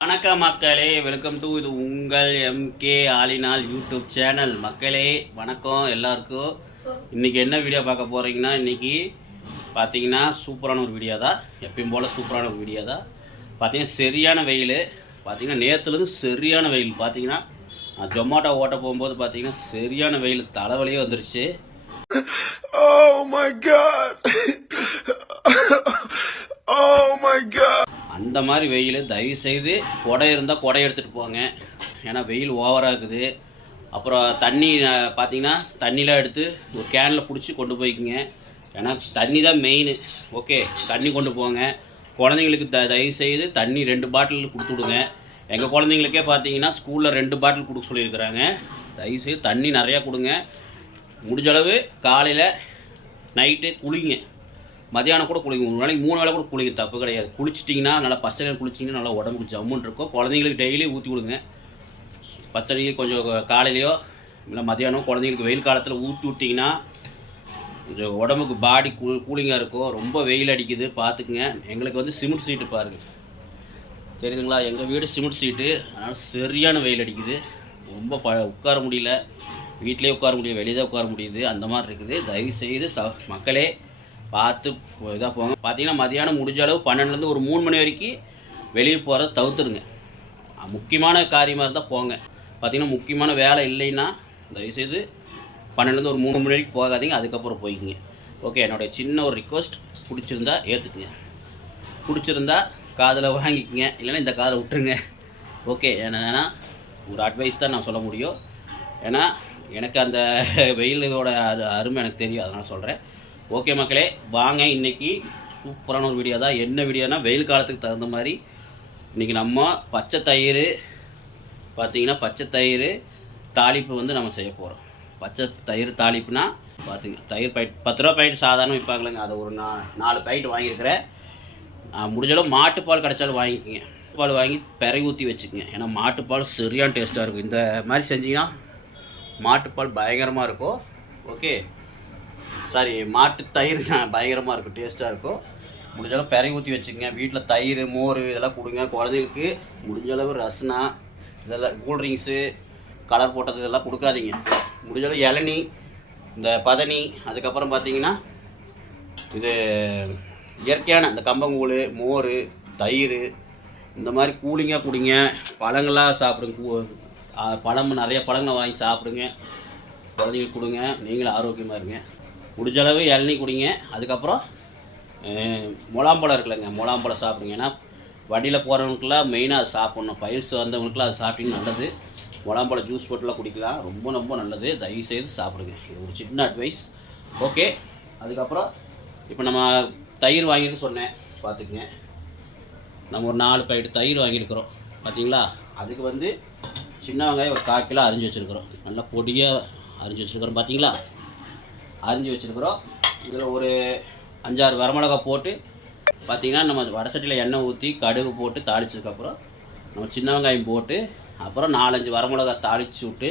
வணக்கம் மக்களே, welcome to இது உங்கள் எம்கே ஆலினால் யூடியூப் சேனல். மக்களே வணக்கம் எல்லாருக்கும். இன்றைக்கி என்ன வீடியோ பார்க்க போகிறீங்கன்னா, இன்றைக்கி பார்த்தீங்கன்னா சூப்பரான ஒரு வீடியோ தான். எப்பயும் போல் சூப்பரான ஒரு வீடியோ தான். பார்த்தீங்கன்னா சரியான வெயில். பார்த்தீங்கன்னா நேற்றுலேருந்து சரியான வெயில். பார்த்தீங்கன்னா நான் ஜொமாட்டோ ஓட்ட போகும்போது பார்த்தீங்கன்னா சரியான வெயில், தலைவலியே வந்துருச்சு. Oh my god. Oh my god. அந்த மாதிரி வெயில், தயவுசெய்து கொடை இருந்தால் கொடை எடுத்துகிட்டு போங்க. ஏன்னா வெயில் ஓவராக இருக்குது. அப்புறம் தண்ணி பார்த்தீங்கன்னா தண்ணிலாம் எடுத்து ஒரு கேனில் பிடிச்சி கொண்டு போய்க்குங்க. ஏன்னா தண்ணி தான் மெயின். ஓகே, தண்ணி கொண்டு போங்க. குழந்தைங்களுக்கு தயவுசெய்து தண்ணி 2 பாட்டில் கொடுத்து விடுங்க. எங்கள் குழந்தைங்களுக்கே பார்த்தீங்கன்னா ஸ்கூலில் 2 பாட்டில் கொடுக்க சொல்லியிருக்கிறாங்க. தயவுசெய்து தண்ணி நிறையா கொடுங்க. முடிஞ்சளவு காலையில் நைட்டு குளிங்க, மதியானம் கூட குளிங்க. ஒரு நாளைக்கு 3 வேளை கூட குளிங்க, தப்பு கிடையாது. குளிச்சிட்டிங்கன்னா நல்லா பச்சை குளிச்சிங்கன்னா நல்லா உடம்புக்கு ஜம்முன்னு இருக்கும். குழந்தைங்களுக்கு டெய்லி ஊற்றி விடுங்க. பச்சை கொஞ்சம் காலையிலையோ இல்லை மதியானம் குழந்தைங்களுக்கு வெயில் காலத்தில் ஊற்றி விட்டிங்கன்னா கொஞ்சம் உடம்புக்கு பாடி கூலிங்காக இருக்கும். ரொம்ப வெயில் அடிக்குது, பார்த்துக்குங்க. எங்களுக்கு வந்து சிமெண்ட் சீட்டு பாருங்கள், தெரியுதுங்களா? எங்கள் வீடு சிமெண்ட் சீட்டு, அதனால் சரியான வெயில் அடிக்குது. ரொம்ப உட்கார முடியல, வீட்டிலே உட்கார முடியல, வெளியே தான் உட்கார முடியுது. அந்த மாதிரி இருக்குது. தயவுசெய்து மக்களே பார்த்து இதாக போங்க. பார்த்தீங்கன்னா மதியானம் முடிஞ்ச அளவு 12லேருந்து ஒரு 3 மணி வரைக்கும் வெளியே போகிறத தவிர்த்துடுங்க. முக்கியமான காரியமாக இருந்தால் போங்க. பார்த்தீங்கன்னா முக்கியமான வேலை இல்லைன்னா தயவுசெய்து 12லேருந்து ஒரு 3 மணி வரைக்கும் போகாதீங்க, அதுக்கப்புறம் போய்க்குங்க. ஓகே, என்னுடைய சின்ன ஒரு ரிக்வஸ்ட். பிடிச்சிருந்தா ஏற்றுக்குங்க, பிடிச்சிருந்தா காதில் வாங்கிக்கங்க, இல்லைன்னா இந்த காதை விட்டுருங்க. ஓகே, ஏன்னா ஒரு அட்வைஸ் தான் நான் சொல்ல முடியும். ஏன்னா எனக்கு அந்த வெயிலோட அருமை எனக்கு தெரியும், அதனால் சொல்கிறேன். ஓகே மக்களே, வாங்க. இன்றைக்கி சூப்பரான ஒரு வீடியோ தான். என்ன வீடியோனா, வெயில் காலத்துக்கு தகுந்த மாதிரி இன்றைக்கி நம்ம பச்சை தயிர், பார்த்திங்கன்னா பச்சை தயிர் தாளிப்பு வந்து நம்ம செய்ய போகிறோம். பச்சை தயிர் தாளிப்புனா பார்த்துங்க, தயிர் பாக்கெட் 10 ரூபா பாக்கெட் சாதாரண விற்பாங்களேங்க, அதை ஒரு 4 பாக்கெட் வாங்கியிருக்கிறேன். முடிஞ்சாலும் மாட்டுப்பால் கிடச்சாலும் வாங்கிக்கோங்க. பால் வாங்கி பெரை ஊற்றி வச்சுக்கோங்க. ஏன்னா மாட்டுப்பால் சரியான டேஸ்ட்டாக இருக்கும். இந்த மாதிரி செஞ்சிங்கன்னா மாட்டுப்பால் பயங்கரமாக இருக்கும். ஓகே, சாரி, மாட்டு தயிர் பயங்கரமாக இருக்கும், டேஸ்ட்டாக இருக்கும். முடிஞ்சளவு பெரை ஊற்றி வச்சுக்கோங்க. வீட்டில் தயிர், மோர் இதெல்லாம் கொடுங்க. குழந்தைகளுக்கு முடிஞ்சளவு ரசனா, இதெல்லாம் கூல்ட்ரிங்க்ஸு, கலர் போட்டது இதெல்லாம் கொடுக்காதீங்க. முடிஞ்சளவு இளநீ, இந்த பதனி, அதுக்கப்புறம் பார்த்தீங்கன்னா இது இயற்கையான இந்த கம்பங்கூழ், மோர், தயிர், இந்த மாதிரி கூலிங்காக குடிங்க. பழங்களாக சாப்பிடுங்க. பழம் நிறைய பழங்களை வாங்கி சாப்பிடுங்க, குழந்தைங்களுக்கு கொடுங்க. நீங்களும் ஆரோக்கியமாக இருங்க. முடிஞ்சளவு இளநீ குடிங்க. அதுக்கப்புறம் முலாம்பழம் இருக்குல்லங்க, முலாம்பழம் சாப்பிடுங்க. ஏன்னா வண்டியில் போகிறவங்களுக்குலாம் மெயினாக அது சாப்பிட்ணும். பயில்ஸ் வந்தவங்களுக்குலாம் அது சாப்பிட்டீங்கன்னா நல்லது. முலாம்பழம் ஜூஸ் போட்டுலாம் குடிக்கலாம், ரொம்ப ரொம்ப நல்லது. தயவுசெய்து சாப்பிடுங்க. இது ஒரு சின்ன அட்வைஸ். ஓகே, அதுக்கப்புறம் இப்போ நம்ம தயிர் வாங்கிட்டு சொன்னேன், பார்த்துக்குங்க. நம்ம ஒரு 4 பாக்கெட் தயிர் வாங்கியிருக்கிறோம், பார்த்தீங்களா? அதுக்கு வந்து சின்ன வெங்காயம் ஒரு 1/4 கிலோ அரிஞ்சு வச்சுருக்குறோம். நல்லா பொடியாக அரிஞ்சு வச்சுருக்குறோம், பார்த்தீங்களா? அரிஞ்சு வச்சுருக்குறோம். இதில் ஒரு 5-6 வரமிளகா போட்டு பார்த்திங்கன்னா நம்ம வடசட்டியில் எண்ணெய் ஊற்றி கடுகு போட்டு தாளித்ததுக்கப்புறம் நம்ம சின்ன வெங்காயம் போட்டு அப்புறம் 4-5 வரமிளகா தாளித்து விட்டு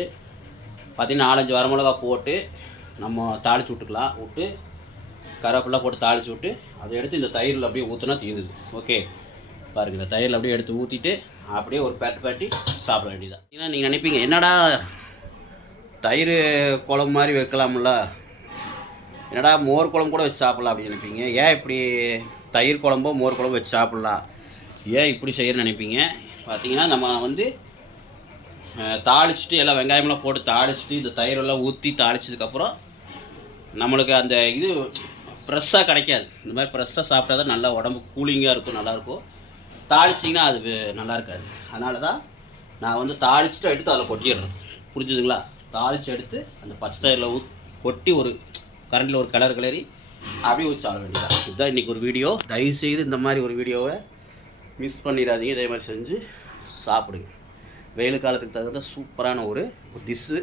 பார்த்திங்கன்னா 4-5 வரமிளகா போட்டு நம்ம தாளித்து விட்டுக்கலாம். விட்டு கருவேப்பிலை போட்டு தாளித்து விட்டு அதை எடுத்து இந்த தயிரில் அப்படியே ஊற்றினா தீர்ந்துது. ஓகே, பாருங்கள், இந்த தயிரில் அப்படியே எடுத்து ஊற்றிட்டு அப்படியே ஒரு பேட்டி சாப்பிட வேண்டியதான். ஏன்னா நீங்கள் நினைப்பீங்க, என்னடா தயிர் குழம்பு மாதிரி வைக்கலாம்ல, என்னடா மோர் குழம்பு கூட வச்சு சாப்பிட்லாம் அப்படின்னு நினைப்பீங்க. ஏன் இப்படி தயிர் குழம்போ மோர் குழம்பு வச்சு சாப்பிட்லாம், ஏன் இப்படி செய்யணும்னு நினைப்பீங்க. பார்த்தீங்கன்னா நம்ம வந்து தாளிச்சிட்டு எல்லாம் வெங்காயமெல்லாம் போட்டு தாளிச்சிட்டு இந்த தயிரெல்லாம் ஊற்றி தாளிச்சதுக்கப்புறம் நம்மளுக்கு அந்த இது ஃப்ரெஷ்ஷாக கிடைக்காது. இந்த மாதிரி ஃப்ரெஷ்ஷாக சாப்பிட்டா தான் நல்லா உடம்புக்கு கூலிங்காக இருக்கும், நல்லாயிருக்கும். தாளிச்சிங்கன்னா அது நல்லா இருக்காது. அதனால தான் நான் வந்து தாளிச்சிட்டு எடுத்து அதில் கொட்டிடுறது, புரிஞ்சுதுங்களா? தாளித்து எடுத்து அந்த பச்சை தயிரில் கொட்டி ஒரு கரண்டில் ஒரு கிளறி அப்படியே ஊற்றி சாப்பிட வேண்டியதான். இதுதான் இன்றைக்கி ஒரு வீடியோ. தயவுசெய்து இந்த மாதிரி ஒரு வீடியோவை மிஸ் பண்ணிடாதீங்க. இதே மாதிரி செஞ்சு சாப்பிடுங்க. வெயில் காலத்துக்கு தகுந்த சூப்பரான ஒரு டிஷ்ஷு.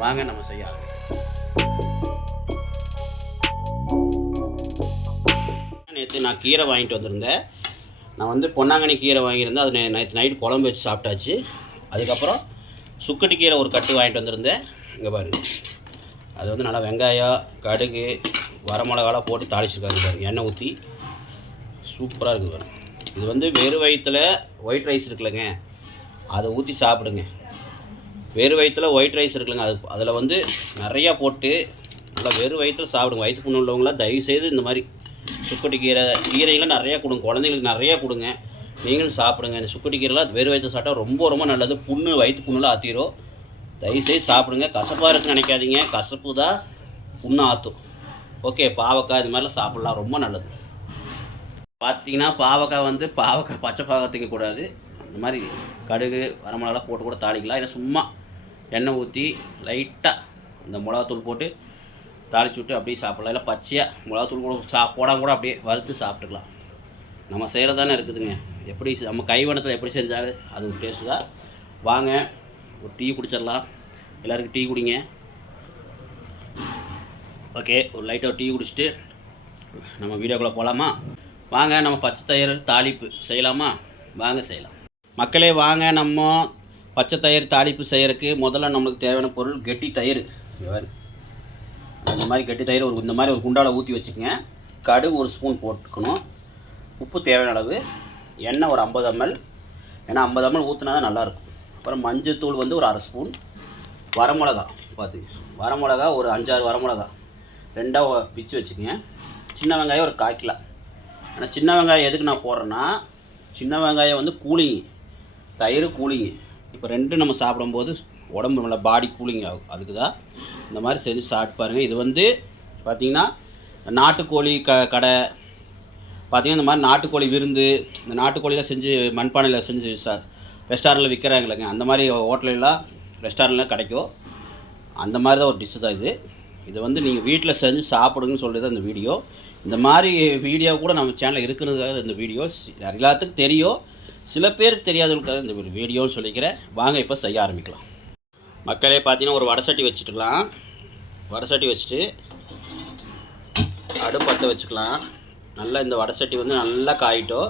வாங்க நம்ம செய்ய நேற்று நான் கீரை வாங்கிட்டு வந்திருந்தேன். நான் வந்து பொன்னாங்கண்ணி கீரை வாங்கியிருந்தேன். அது நேற்று நைட்டு குழம்பு வச்சு சாப்பிட்டாச்சு. அதுக்கப்புறம் சுக்கட்டி கீரை ஒரு கட்டு வாங்கிட்டு வந்திருந்தேன். இங்கே பாருங்கள், அது வந்து நல்லா வெங்காயம், கடுகு, வரமிளகாலாம் போட்டு தாளிச்சிருக்காங்க பாருங்கள், எண்ணெய் ஊற்றி. சூப்பராக இருக்குது பாருங்கள். இது வந்து வெறும் வயிற்றில் ஒயிட் ரைஸ் இருக்குல்லங்க, அதை ஊற்றி சாப்பிடுங்க. வெறும் வயிற்றில் ஒயிட் ரைஸ் இருக்குல்லங்க, அதில் வந்து நிறையா போட்டு நல்லா வெறும் வயிற்றில் சாப்பிடுங்க. வயிற்று புண்ணு உள்ளவங்களாம் தயவுசெய்து இந்த மாதிரி சுக்குட்டி கீரைகளை நிறையா கொடுங்க, குழந்தைங்களுக்கு நிறையா கொடுங்க. நீங்களும் சாப்பிடுங்க. இந்த சுக்குட்டி கீரைலாம் வெறும் வயிற்று சாப்பிட்டா ரொம்ப ரொம்ப நல்லது. புண்ணு வயிற்று புண்ணுலாம் ஆற்றிடும். தயவுசெய்து சாப்பிடுங்க. கசப்பாக இருக்குன்னு நினைக்காதீங்க, கசப்பு தான் புண்ணு ஆற்றும். ஓகே, பாவக்காய் இது மாதிரிலாம் சாப்பிட்லாம், ரொம்ப நல்லது. பார்த்தீங்கன்னா பாவக்காய் வந்து பச்சை பாவக்காய் திங்கக்கூடாது. இந்த மாதிரி கடுகு வரமிளகாலாம் போட்டு கூட தாளிக்கலாம். இல்லை சும்மா எண்ணெய் ஊற்றி லைட்டாக இந்த மிளகாத்தூள் போட்டு தாளிச்சு விட்டு அப்படியே சாப்பிட்லாம். இல்லை பச்சையாக மிளகாத்தூள் கூட போடாமல் கூட அப்படியே வறுத்து சாப்பிட்டுக்கலாம். நம்ம செய்கிறது தானே இருக்குதுங்க. எப்படி நம்ம கைவண்ணத்தில் எப்படி செஞ்சாலும் அது ஒரு டேஸ்ட்டு தான். வாங்க ஒரு டீ குடிச்சிடலாம். எல்லோருக்கும் டீ குடிங்க. ஓகே, ஒரு லைட்டாக டீ குடிச்சிட்டு நம்ம வீடியோக்குள்ளே போகலாமா? வாங்க நம்ம பச்சை தயிர் தாளிப்பு செய்யலாமா? வாங்க செய்யலாம். மக்களே வாங்க, நம்ம பச்சை தயிர் தாளிப்பு செய்கிறதுக்கு முதல்ல நம்மளுக்கு தேவையான பொருள் கெட்டி தயிர். இந்த மாதிரி கெட்டி தயிர் இந்த மாதிரி ஒரு குண்டாவில் ஊற்றி வச்சுக்கோங்க. கடுகு 1 ஸ்பூன் போட்டுக்கணும். உப்பு தேவையான அளவு, எண்ணெய் ஒரு 50 ml, ஏன்னா 50 ml ஊற்றினா தான் நல்லாயிருக்கும். அப்புறம் மஞ்சள் தூள் வந்து ஒரு 1/2 ஸ்பூன். வரமிளகா பார்த்துங்க, வரமிளகா ஒரு 5-6 வரமிளகா ரெண்டாக பிச்சு வச்சுக்கோங்க. சின்ன வெங்காயம் ஒரு 1/4 கிலோ. ஆனால் சின்ன வெங்காயம் எதுக்கு நான் போடுறேன்னா, சின்ன வெங்காயம் வந்து கூலிங்கு, தயிர் கூலிங்கு. இப்போ ரெண்டும் நம்ம சாப்பிடும்போது உடம்பு நல்லா பாடி கூலிங் ஆகும். அதுக்கு தான் இந்த மாதிரி செஞ்சு சாப்பிட்டு பாருங்கள். இது வந்து பார்த்திங்கன்னா நாட்டுக்கோழி கடை பார்த்திங்கன்னா இந்த மாதிரி நாட்டுக்கோழி விருந்து, இந்த நாட்டுக்கோழியில் செஞ்சு மண்பானையில் செஞ்சு ரெஸ்டாரண்ட்டில் விற்கிறாங்களேங்க, அந்த மாதிரி ஹோட்டலெல்லாம் ரெஸ்டாரண்ட்டில் கிடைக்கும். அந்த மாதிரி தான் ஒரு டிஷ்ஷு தான் இது. இதை வந்து நீங்கள் வீட்டில் செஞ்சு சாப்பிடுங்கன்னு சொல்கிறது தான் இந்த வீடியோ. இந்த மாதிரி வீடியோ கூட நம்ம சேனலில் இருக்கிறதுக்காக இந்த வீடியோ எல்லாத்துக்கும் தெரியும், சில பேருக்கு தெரியாதவங்களுக்காக இந்த வீடியோன்னு சொல்லிக்கிறேன். வாங்க இப்போ செய்ய ஆரம்பிக்கலாம். மக்களே பார்த்தீங்கன்னா ஒரு வடை சட்டி வச்சுட்டுக்கலாம். வடை சட்டி வச்சுட்டு அடுப்பத்தை வச்சுக்கலாம். நல்லா இந்த வடை சட்டி வந்து நல்லா காயிட்டோம்.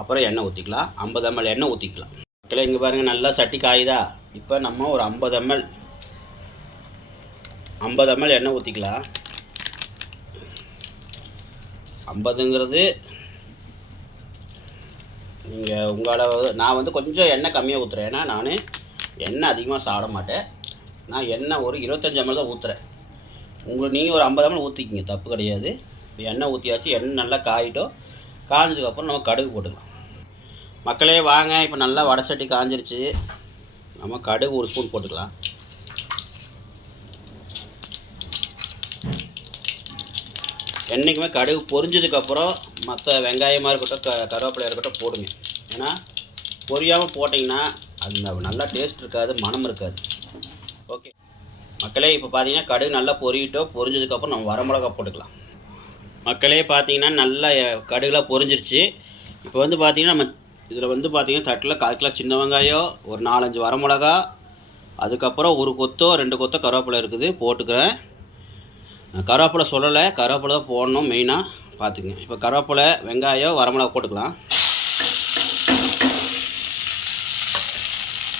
அப்புறம் எண்ணெய் ஊற்றிக்கலாம். 50 ml எண்ணெய் ஊற்றிக்கலாம். மக்களே இங்கே பாருங்கள், நல்லா சட்டி காயுதா? இப்போ நம்ம ஒரு 50 ml எண்ணெய் ஊற்றிக்கலாம். 50ங்கிறது நீங்கள் உங்களோட, நான் வந்து கொஞ்சம் எண்ணெய் கம்மியாக ஊற்றுறேன். ஏன்னா நான் எண்ணெய் அதிகமாக சாப்பிட மாட்டேன். நான் எண்ணெய் ஒரு 25 ml தான் ஊற்றுறேன். நீங்கள் ஒரு 50 ml ஊற்றிக்கிங்க, தப்பு கிடையாது. இப்போ எண்ணெய் ஊற்றியாச்சு. எண்ணெய் நல்லா காயிட்டோம். காஞ்சதுக்கப்புறம் நம்ம கடுகு போட்டுக்கலாம். மக்களே வாங்க, இப்போ நல்லா வடை சட்டி காஞ்சிருச்சு. நம்ம கடுகு 1 ஸ்பூன் போட்டுக்கலாம். என்றைக்குமே கடுகு பொரிஞ்சதுக்கப்புறம் மற்ற வெங்காயமாக இருக்கட்டும் கருவேப்பிலையாக இருக்கட்டும் போடுங்க. ஏன்னா பொரியாமல் போட்டிங்கன்னா அது நல்லா டேஸ்ட் இருக்காது, மனம் இருக்காது. ஓகே மக்களே, இப்போ பார்த்தீங்கன்னா கடுகு நல்லா பொரிஞ்சதுக்கப்புறம் நம்ம வரமிளகா போட்டுக்கலாம். மக்களே பார்த்தீங்கன்னா நல்லா கடுகுலாம் பொரிஞ்சிருச்சு. இப்போ வந்து பார்த்திங்கன்னா நம்ம இதில் வந்து பார்த்திங்கன்னா தட்டில் 1/4 கிலோ சின்ன வெங்காயம், ஒரு 4-5 வரமிளகா, அதுக்கப்புறம் 1 கொத்தோ 2 கொத்தோ கருவேப்பிலை இருக்குது போட்டுக்கிறேன். கருவேப்பிலை சொல்லலை, கருவேப்பிலை தான் போடணும் மெயினாக பார்த்துக்குங்க. இப்போ கருவேப்பிலை, வெங்காயம், வரமிளகா போட்டுக்கலாம்.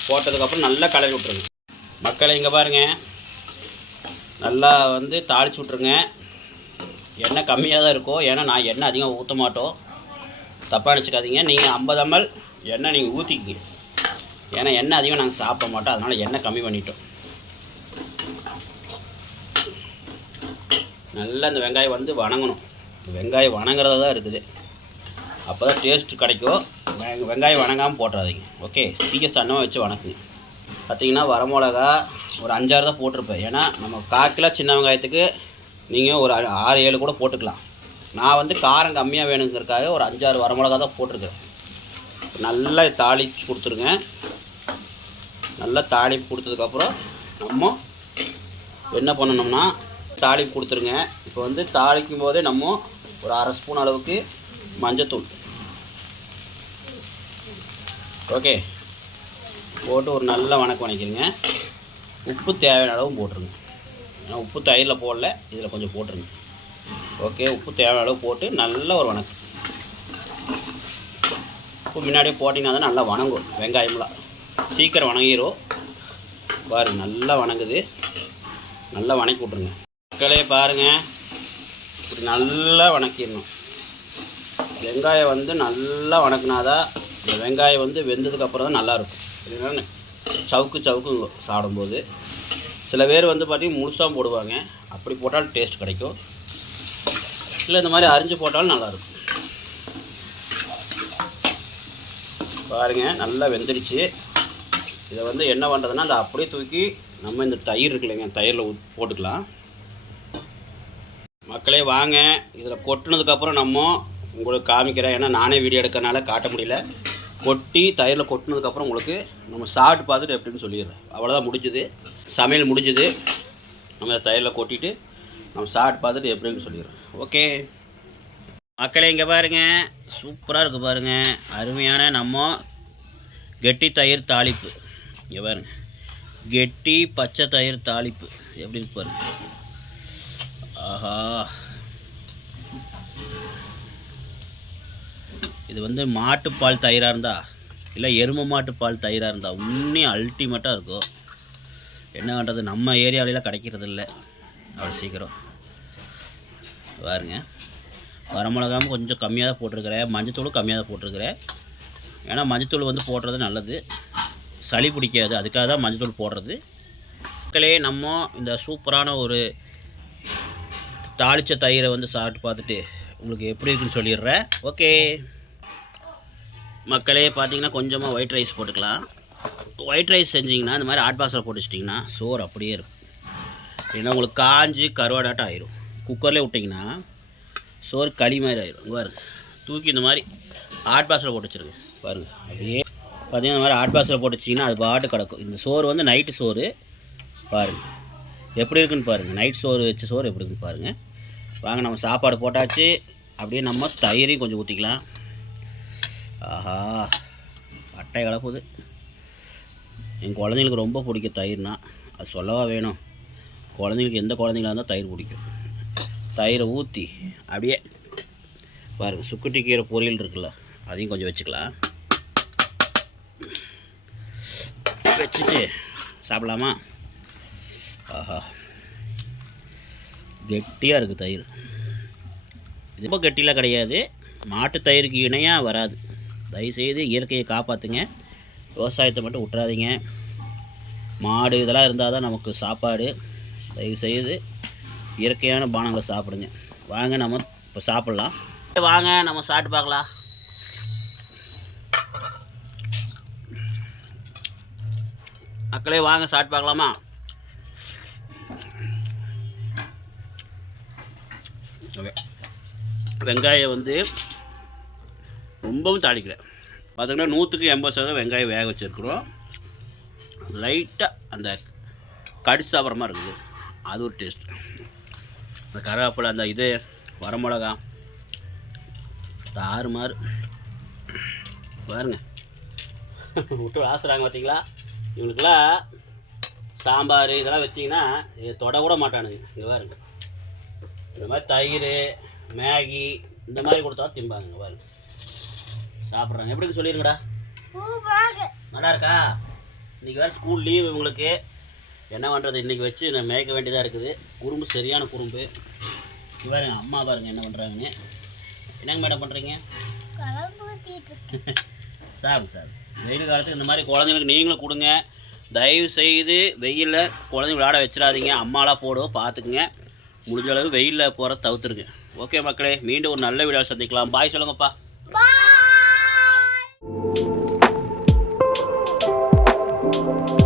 போட்டதுக்கப்புறம் நல்லா கலரி விட்ருங்க. மக்களை இங்கே பாருங்கள், நல்லா வந்து தாளித்து விட்ருங்க. எண்ணெய் கம்மியாக தான் இருக்கும், ஏன்னா நான் எண்ணெய் அதிகமாக ஊற்ற மாட்டோம், தப்பாக நினச்சிக்காதீங்க. நீங்கள் 50 ml எண்ணெய் நீங்கள் ஊற்றிக்கிங்க. ஏன்னா எண்ணெய் அதிகம் நாங்கள் சாப்பிட மாட்டோம், அதனால் எண்ணெய் கம்மி பண்ணிட்டோம். நல்லா இந்த வெங்காயம் வந்து வணங்கணும். வெங்காயம் வணங்குறதா தான் இருக்குது, அப்போ தான் டேஸ்ட்டு கிடைக்கும். வெங்காயம் வணங்காமல் போட்டுறாதீங்க. ஓகே, தீய சன்னமாக வச்சு வணக்குங்க. பார்த்திங்கன்னா வரமிளகா ஒரு 5-6 தான் போட்டிருப்பேன். ஏன்னா நம்ம 1/4 கிலோ சின்ன வெங்காயத்துக்கு நீங்கள் ஒரு 6-7 கூட போட்டுக்கலாம். நான் வந்து காரம் கம்மியாக வேணுங்கிறதுக்காக ஒரு 5-6 வரமிளகா தான் போட்டிருக்கேன். நல்லா தாளித்து கொடுத்துருங்க. நல்லா தாளிப்பு கொடுத்ததுக்கப்புறம் நம்ம என்ன பண்ணணும்னா தாளிப்பு கொடுத்துருங்க. இப்போ வந்து தாளிக்கும் போதே நம்ம ஒரு 1/2 ஸ்பூன் அளவுக்கு மஞ்சத்தூள் ஓகே போட்டு ஒரு நல்ல வணக்கிடுங்க. உப்பு தேவையான அளவு போட்டுருங்க. ஏன்னா உப்பு தயிரில் போடல, இதில் கொஞ்சம் போட்டுருங்க. ஓகே, உப்பு தேவையான அளவு போட்டு நல்ல ஒரு வணக்கம். உப்பு முன்னாடியே போட்டிங்கன்னா தான் நல்லா வணங்கும். வெங்காயம்லாம் சீக்கிரம் வணங்கிடும். பாருங்கள் நல்லா வணங்குது. நல்லா வணக்கி விட்ருங்க. மக்களே பாருங்கள், இப்படி நல்லா வணக்கிடணும். வெங்காயம் வந்து நல்லா வணக்கினாதான் இந்த வெங்காயம் வந்து வெந்ததுக்கப்புறம் தான் நல்லாயிருக்கும். இல்லைன்னா சவுக்கு சாப்பிடும்போது சில பேர் வந்து பார்த்திங்கன்னா முழுசாக போடுவாங்க. அப்படி போட்டாலும் டேஸ்ட் கிடைக்கும். இல்லை இந்த மாதிரி அரிஞ்சு போட்டாலும் நல்லாயிருக்கும். பாருங்கள் நல்லா வெந்துடுச்சு. இதை வந்து என்ன பண்ணுறதுன்னா அதை அப்படியே தூக்கி நம்ம இந்த தயிர் இருக்கு இல்லைங்க, தயிரில் போட்டுக்கலாம். மக்களே வாங்க, இதில் கொட்டினதுக்கப்புறம் நம்ம உங்களுக்கு காமிக்கிறேன். ஏன்னா நானே வீடியோ எடுக்கிறனால காட்ட முடியல. கொட்டி தயிரில் கொட்டினதுக்கப்புறம் உங்களுக்கு நம்ம சாப்பிட்டு பார்த்துட்டு எப்படின்னு சொல்லிடுறேன். அவ்வளோதான், முடிஞ்சுது, சமையல் முடிஞ்சுது. நம்ம தயிரில் கொட்டிட்டு நம்ம சாப்பிட்டு பார்த்துட்டு எப்படின்னு சொல்லிடுறேன். ஓகே மக்களே, இங்கே பாருங்கள், சூப்பராக இருக்குது பாருங்கள். அருமையான நம்ம கெட்டி தயிர் தாளிப்பு. இங்கே பாருங்கள், கெட்டி பச்சை தயிர் தாளிப்பு எப்படி இருக்கு பாருங்கள். ஆஹா, இது வந்து மாட்டுப்பால் தயிராக இருந்தால் இல்லை எருமை மாட்டுப்பால் தயிராக இருந்தால் இன்னும் அல்டிமேட்டாக இருக்கும். என்ன பண்ணுறது, நம்ம ஏரியாவிலாம் கிடைக்கிறது இல்லை அவ்வளோ சீக்கிரம். பாருங்க, வரமிளகாவும் கொஞ்சம் கம்மியாக தான் போட்டிருக்கிறேன், மஞ்சத்தூளும் கம்மியாக தான் போட்டிருக்கிறேன். ஏன்னா மஞ்சத்தூள் வந்து போடுறது நல்லது, சளி பிடிக்காது, அதுக்காக தான் மஞ்சத்தூள் போடுறது. மக்களே, நம்ம இந்த சூப்பரான ஒரு தாளித்த தயிரை வந்து சாப்பிட்டு பார்த்துட்டு உங்களுக்கு எப்படி இருக்குன்னு சொல்லிடுறேன். ஓகே மக்களே, பார்த்தீங்கன்னா கொஞ்சமாக ஒயிட் ரைஸ் போட்டுக்கலாம். ஒயிட் ரைஸ் செஞ்சிங்கன்னா இந்த மாதிரி ஹாட் பாக்ஸில் போட்டு வச்சிட்டிங்கன்னா சோறு அப்படியே இருக்கும். ஏன்னா உங்களுக்கு காஞ்சி கருவாடாட்டம் ஆயிரும். குக்கர்லேயே விட்டிங்கன்னா சோறு களி மாதிரி ஆயிரும். பாருங்க, தூக்கி இந்த மாதிரி ஹாட் பாக்ஸில் போட்டு வச்சுருங்க. பாருங்கள், அப்படியே பார்த்தீங்கன்னா இந்த மாதிரி ஹாட் பாக்ஸில் போட்டு வச்சிங்கன்னா அது பாட்டு கிடக்கும். இந்த சோறு வந்து நைட்டு சோறு. பாருங்கள் எப்படி இருக்குன்னு பாருங்கள், நைட் சோறு வச்ச சோறு எப்படி இருக்குன்னு பாருங்கள். வாங்க, நம்ம சாப்பாடு போட்டாச்சு. அப்படியே நம்ம தயிரையும் கொஞ்சம் ஊற்றிக்கலாம். ஆஹா, அட்டை கலப்புது. என் குழந்தைங்களுக்கு ரொம்ப பிடிக்கும் தயிர்னா, அது சொல்லவா வேணும். குழந்தைங்களுக்கு எந்த குழந்தைங்களா இருந்தால் தயிர் பிடிக்கும். தயிரை ஊற்றி அப்படியே பாருங்கள், சுக்குட்டி கீரை பொரியல் இருக்குல்ல, அதையும் கொஞ்சம் வச்சுக்கலாம். வச்சுட்டு சாப்பிடலாமா? ஆஹா, கெட்டியாக இருக்குது தயிர். இது ரொம்ப கெட்டிலாம் கிடையாது, மாட்டு தயிருக்கு இணையாக வராது. தயவுசெய்து இயற்கையை காப்பாற்றுங்க, விவசாயத்தை மட்டும் விட்டுறாதீங்க. மாடு இதெல்லாம் இருந்தால் தான் நமக்கு சாப்பாடு. தயவுசெய்து இயற்கையான பானங்களை சாப்பிடுங்க. வாங்க நம்ம இப்போ சாப்பிட்லாம். வாங்க நம்ம சாப்பிட்டு பார்க்கலாம். மக்களே வாங்க சாப்பிட்டு பார்க்கலாமா? ஓகே, வெங்காயம் வந்து ரொம்பவும் தாளிக்கிறேன். பார்த்தீங்கன்னா 100% வெங்காயம் வேக வச்சுருக்குறோம். லைட்டாக அந்த கடிச்சு சாப்பிட்ற மாதிரி இருக்குது, அது ஒரு டேஸ்ட். அந்த கருவேப்பிலை, அந்த இது வரமிளகா தாறுமாறு பாருங்க, விட்டு ஆசுறாங்க பார்த்தீங்களா. இவங்களுக்கெல்லாம் சாம்பார் இதெல்லாம் வச்சிங்கன்னா தொட கூட மாட்டானுங்க. இங்கே பாருங்க, இந்த மாதிரி தயிர் மேகி இந்த மாதிரி கொடுத்தா திம்பாங்க. பாருங்க சாப்பிட்றாங்க. எப்படி சொல்லிடுங்கடா, நல்லா இருக்கா? இன்றைக்கி வேறு ஸ்கூல் லீவ் இவங்களுக்கு. என்ன பண்ணுறது, இன்றைக்கி வச்சு நான் மேய்க்க வேண்டியதாக இருக்குது. குறும்பு, சரியான குறும்பு. பாருங்க அம்மா பாருங்க என்ன பண்ணுறாங்கன்னு. என்னங்க மேடம் பண்ணுறீங்க? சாப்பிடு. வெயில் காலத்துக்கு இந்த மாதிரி குழந்தைங்களுக்கு நீங்களும் கொடுங்க. தயவு செய்து வெயிலில் குழந்தைங்க விளையாட வச்சிடாதீங்க. அம்மாலாம் போடுவோம், பார்த்துக்குங்க. முடிஞ்ச அளவு வெயிலில் போகிற தவிர்த்துருங்க. ஓகே மக்களே, மீண்டும் ஒரு நல்ல வீடியோ சந்திக்கலாம். பாய் சொல்லுங்கப்பா. Bye.